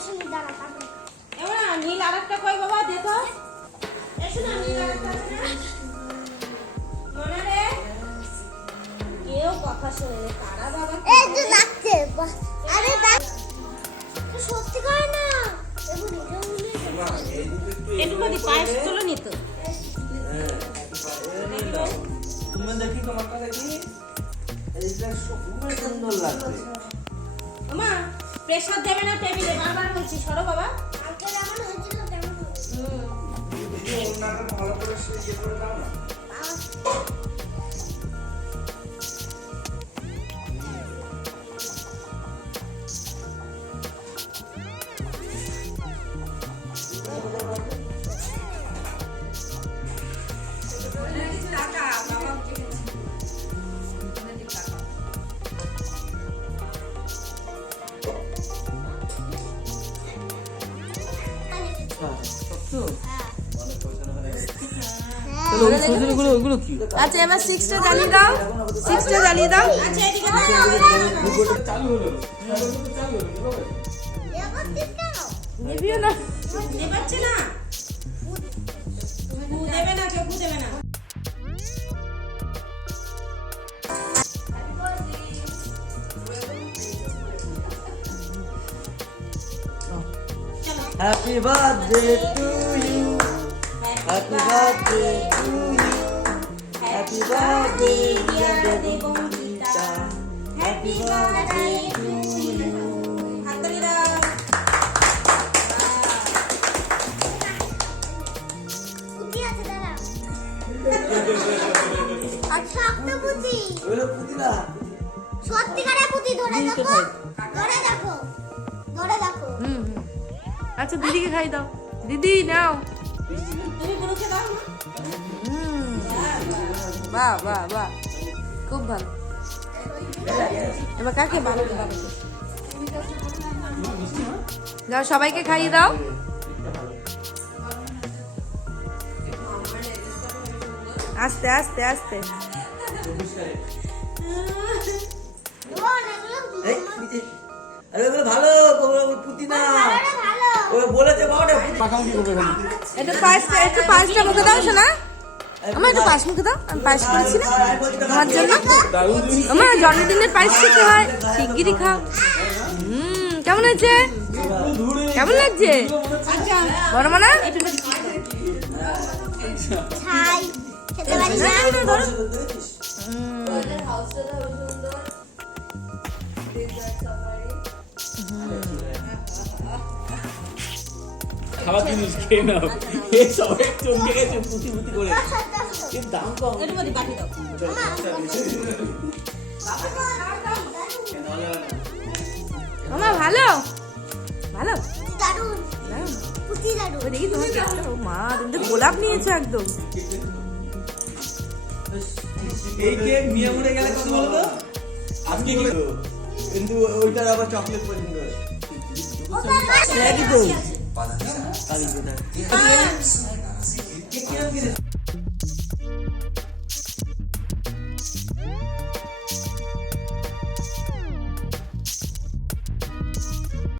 বসেনি দাঁড়া কাটো এমন নীল আরেকটা কই বাবা দে তো এসো না নীল আরেকটা আছে না মনে রে কেউ কথা শুনে না কারা বাবা এই তো ডাকছে আরে ডাক সত্যি করে না এটুকু দি পায়েস তুলো নি তো তুমি দেখি তোমারটা দেখি এইটা খুবই সুন্দর লাগছে মা প্রেসার দেবে না টেবিলে বারবার বলছি সরো বাবা আঙ্কেল আমার হয়েছিল কেমন দেখি ওনাটা ভালো করে ইয়ে করে দাও না আচ্ছা এবার 6টা জ্বালিয়ে দাও 6টা জ্বালিয়ে দাও আচ্ছা এদিকে চালু হলো নিবিও না দেবাচ্ছে না ফু দেবে না কেউ ফু দেবে না Happy birthday to you. Happy birthday to you. Happy birthday dear Devangita. Happy birthday to you. হাততালি দাও বুদ্ধি আছে দাঁড়া আচ্ছা একটা বুদ্ধি ওরে পুতিলা সত্যিকারের বুদ্ধি ধরে দেখো ধরে দেখো ধরে দেখো আচ্ছা দিদিকে খাই দাও দিদি নাও তুমি গুরুকে দাও না বাহ বাহ বাহ খুব ভালো এবার কাকে ভালো যাও সবাইকে খাইয়ে দাও আস্তে আস্তে আস্তে এই আরে ভালো পুতি না ভালো ও বলেছে বাবাটা পাখাও কি করবে একটু পায়েসটা মুখে দাও শোনা আমার একটু পায়েস মুখে দাও আমি পায়েস করেছি না আমার জন্য আমার জন্মদিনের পায়েস খেতে হয় শিগগিরই খাও কেমন হয়েছে কেমন লাগছে বড় মানা ছাই খেতে পারি না খাওয়া জিনিস খেয়ে নাও এই সবাই চমকে গেছে পুতি পুতি করে এর দাম কম এর মধ্যে বাটি দাও আমার ভালো ভালো দারুন পুতি দারুন ওই দেখি তোমার কেকটা ও মা তুমি তো গোলাপ নিয়েছো একদম এই কেক নিয়ে উড়ে গেলে কত বলো তো আজকে কি কিন্তু ওইটার আবার চকলেট পছন্দ হয় ওটা একদম কালি কোথায়